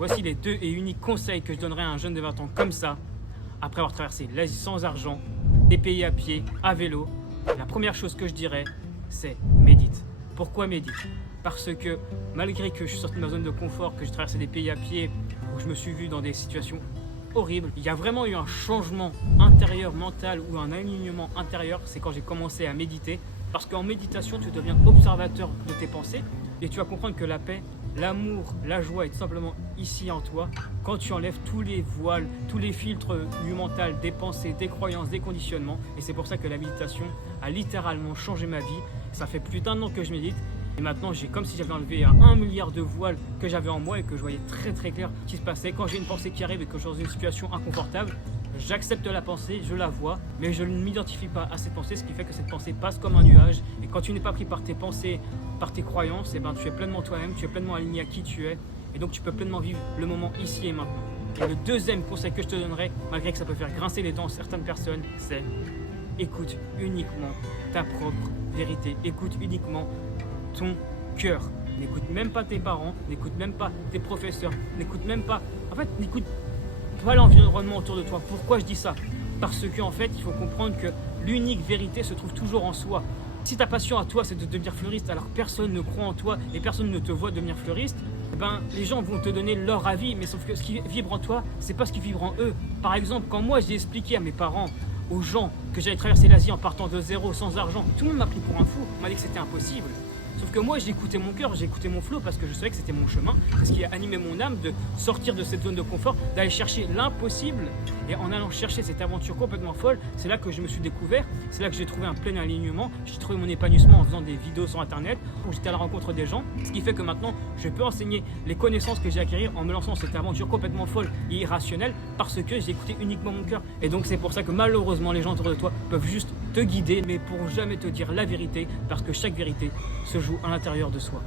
Voici les 2 et uniques conseils que je donnerais à un jeune de 20 ans comme ça, après avoir traversé l'Asie sans argent, des pays à pied, à vélo. La première chose que je dirais, c'est médite. Pourquoi médite? Parce que malgré que je suis sorti de ma zone de confort, que j'ai traversé des pays à pied, où je me suis vu dans des situations horribles, il y a vraiment eu un changement intérieur, mental ou un alignement intérieur, c'est quand j'ai commencé à méditer. Parce qu'en méditation, tu deviens observateur de tes pensées et tu vas comprendre que la paix, l'amour, la joie est tout simplement ici en toi. Quand tu enlèves tous les voiles, tous les filtres du mental, des pensées, des croyances, des conditionnements. Et c'est pour ça que la méditation a littéralement changé ma vie. Ça fait plus d'1 an que je médite. Et maintenant, j'ai comme si j'avais enlevé 1 milliard de voiles que j'avais en moi et que je voyais très très clair ce qui se passait. Quand j'ai une pensée qui arrive et que je suis dans une situation inconfortable, j'accepte la pensée, je la vois, mais je ne m'identifie pas à cette pensée, ce qui fait que cette pensée passe comme un nuage. Et quand tu n'es pas pris par tes pensées, par tes croyances, et ben tu es pleinement toi-même, tu es pleinement aligné à qui tu es. Et donc tu peux pleinement vivre le moment ici et maintenant. Et le deuxième conseil que je te donnerai, malgré que ça peut faire grincer les dents à certaines personnes, c'est écoute uniquement ta propre vérité. Écoute uniquement ton cœur. N'écoute même pas tes parents, n'écoute même pas tes professeurs, n'écoute même pas... En fait, n'écoute pas l'environnement autour de toi. Pourquoi je dis ça? Parce que en fait, il faut comprendre que l'unique vérité se trouve toujours en soi. Si ta passion à toi, c'est de devenir fleuriste, alors personne ne croit en toi et personne ne te voit devenir fleuriste, ben, les gens vont te donner leur avis, mais sauf que ce qui vibre en toi, c'est pas ce qui vibre en eux. Par exemple, quand moi j'ai expliqué à mes parents, aux gens, que j'allais traverser l'Asie en partant de zéro, sans argent, tout le monde m'a pris pour un fou, on m'a dit que c'était impossible. Sauf que moi, j'ai écouté mon cœur, j'ai écouté mon flow parce que je savais que c'était mon chemin. C'est ce qui a animé mon âme de sortir de cette zone de confort, d'aller chercher l'impossible. Et en allant chercher cette aventure complètement folle, c'est là que je me suis découvert, c'est là que j'ai trouvé un plein alignement, j'ai trouvé mon épanouissement en faisant des vidéos sur internet, où j'étais à la rencontre des gens. Ce qui fait que maintenant, je peux enseigner les connaissances que j'ai acquises en me lançant dans cette aventure complètement folle et irrationnelle parce que j'ai écouté uniquement mon cœur. Et donc c'est pour ça que malheureusement, les gens autour de toi peuvent juste te guider, mais pourront jamais te dire la vérité parce que chaque vérité se joue à l'intérieur de soi.